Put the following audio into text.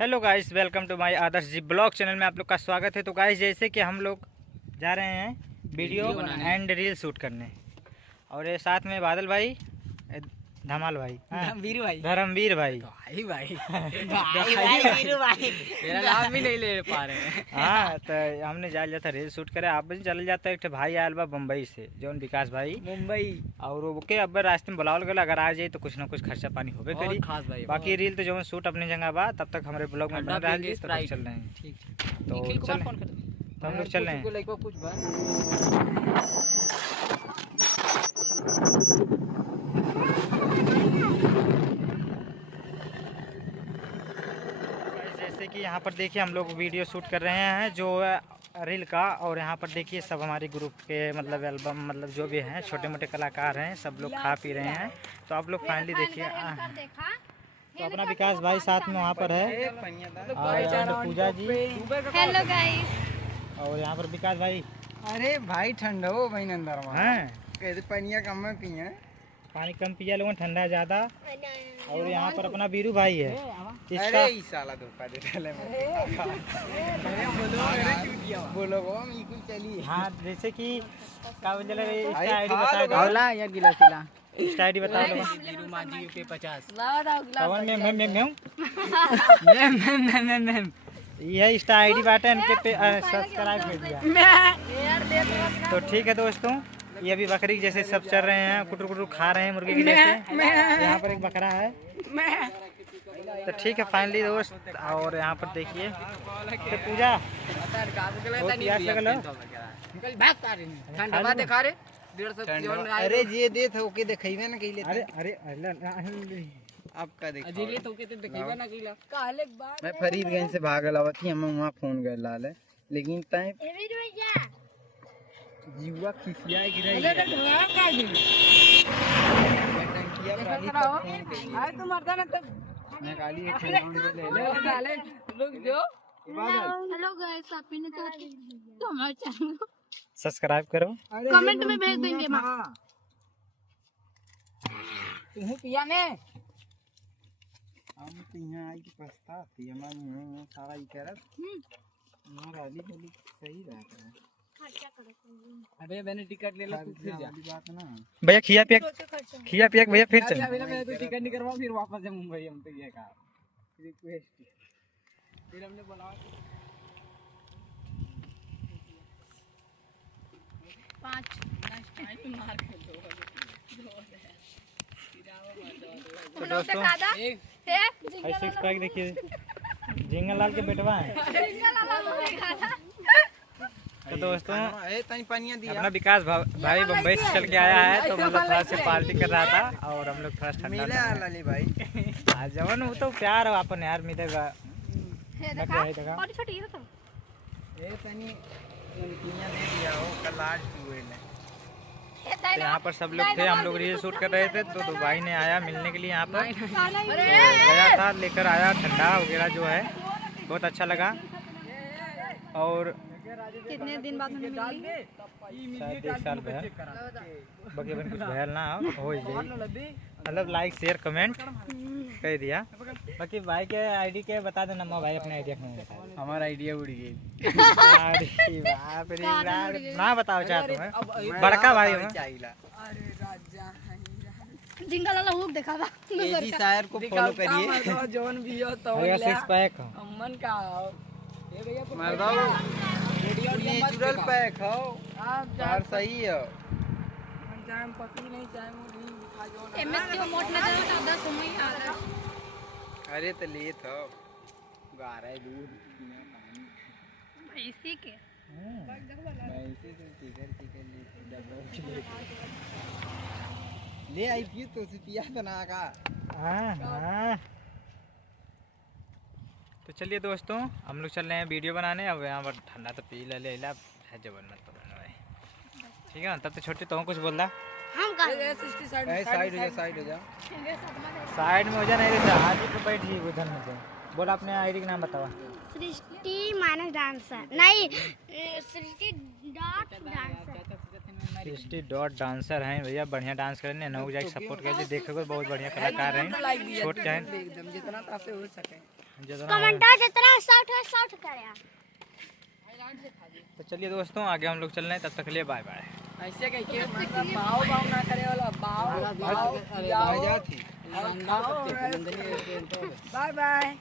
Hello guys, welcome to my Adarsh ji blog channel में आप लोग का स्वागत है। तो गाइस, जैसे कि हम लोग जा रहे हैं वीडियो एंड रील शूट करने, और ये साथ में बादल भाई, धमाल भाई, धर्मवीर भाई मेरा नाम भी नहीं ले पा रहे हैं। हाँ, तो हमने जा लिया था रील शूट करे। आप भी चल जाता है। एक भाई आयल बा बम्बई से, जौन विकास भाई मुंबई, और ओके अब रास्ते में बुलावल गया। अगर आ जाए तो कुछ ना कुछ खर्चा पानी होबे करी। खास भाई बाकी रील तो जो शूट अपनी जगह बा, तब तक हमारे ब्लॉग में बना रहा है। चल रहे हैं, ठीक तो हम लोग चल रहे हैं। कुछ जैसे कि यहाँ पर देखिए हम लोग वीडियो शूट कर रहे हैं जो रील का, और यहाँ पर देखिए सब हमारे ग्रुप के मतलब एल्बम मतलब जो भी हैं छोटे मोटे कलाकार हैं, सब लोग खा पी रहे हैं। तो आप लोग फाइनली देखिए। तो अपना विकास भाई साथ में वहाँ पर है, और पूजा जी, हेलो गाइस। और यहाँ पर विकास भाई। अरे भाई ठंडा हो भाई अंदर हैं, कैसे पानिया कम में पिए पानी कम पिया लोगों, ठंडा ज़्यादा। और यहाँ पर अपना बीरू भाई है। अरे ई साला धोखा दे डाले बोलो वो हम इकुल चली। हाँ, जैसे कि का आईडी बता दो, होला या गिला सिला इंस्टा आईडी बता दो। बीरू माजी के 50 कवन में मैम ये इंस्टा आईडी बाटे, इनके पे सब्सक्राइब कर दिया। तो ठीक है दोस्तों, ये अभी बकरी जैसे सब चल रहे हैं, कुटर कुटर खा रहे हैं मुर्गे के जैसे। यहाँ पर एक बकरा है। तो ठीक है फाइनली दोस्त, और यहाँ पर देखिए तो पूजा अरे ये दे थे ओके दिखाइबे ना कइले। अरे अरे आपका देख अजीले तो के दिखाइबे ना कइला काले बात। मैं फरीदगंज से भागल आवत थी, हम वहां फोन कर लाले, लेकिन तय जीवा खिसिया गिरई। अरे ढवा का दिन टंकिया खाली फोन आए तो मरदा ना तब मैं गाली एक ले ले रुक जो। हेलो गाइस, आप ने तो हमारे चैनल को सब्सक्राइब करो, कमेंट में भेज देंगे। तू पिया ने हम तो यहाँ आई की पछताती हमारी सारा ही करत गाली बोली सही रहता है। अबे मैंने टिकट ले ला, तू फिर जा बात ना भैया खिया पिया भैया फिर चल। मैं तो टिकट नहीं करवा, फिर वापस जा मुंबई। हम तो ये कहा रिक्वेस्ट, फिर हमने बोला 5 टाइम मार के तो दोस्तों सिक्स पैक देखिए, जिंगल लाल के बेटवा है। तो दोस्तों अपना विकास भाई बम्बई से चल के आया है, तो मतलब थोड़ा से पार्टी कर रहा था, और हम लोग थोड़ा ठंडा भाई आज जवन वो तो प्यार हो अपन यार मिलेगा। और छोटी है तो ए तनी उनकिया दे दिया हो कलाज हुए ने। तो यहाँ पर सब लोग थे, हम लोग रील शूट कर रहे थे। तो भाई ने आया मिलने के लिए यहाँ पर, तो गया था लेकर आया ठंडा वगैरह जो है, बहुत अच्छा लगा। और कितने दिन बाद हमें मिली? शायद 1 साल भैया, बाकी अपन कुछ भैया ना हो जाए, मतलब लाइक शेयर कमेंट कह दिया। बाकी भाई के आईडी के बता दो नम्मा भाई, अपने आईडिया में हमारा आइडिया उड़ गई। अरे बाप रे, ना बताओ चाहते हैं बड़का भाई हूं। जिंगल वाला हुक देखा था एजी शायर को फॉलो करिए, जोन भी हो तो भैया 6 पैक अमन का ये भैया मार दो नेचुरल पैक हो आप यार सही है। जाम पति नहीं जाए मुड़ी खा जो एमएस के मोट नजर में 10 समय आ रहा। अरे तो ले तो गा रहा है दूध इसी के ऐसे तो टिकर ले आई पियो तो पिया बना का। हाँ। तो चलिए दोस्तों, हम लोग चल रहे हैं वीडियो बनाने। अब यहाँ पर ठंडा तो पी ले ला है जबरदस्त पकड़ना भाई, ठीक है ना। तब तो छोटे तो कुछ बोल रहा, हम साइड हो जा साइड में हो जा, नहीं रहता आज तो बैठी उधर में से। बोल अपने आईडी का नाम बतावा। सृष्टि माइनस डांसर नहीं, सृष्टि डॉट डांसर हैं भैया, बढ़िया डांस करने नौ जाके सपोर्ट कर, देखोगे बहुत बढ़िया कलाकार हैं, छोट चाहे जितना हो सके। कमेंटा जितना साउथ करे। तो चलिए दोस्तों आगे हम लोग चल रहे हैं, तब तक के लिए बाय बाय। ऐसे कह के मतलब बाव ना करे वाला बाव बाय बाय।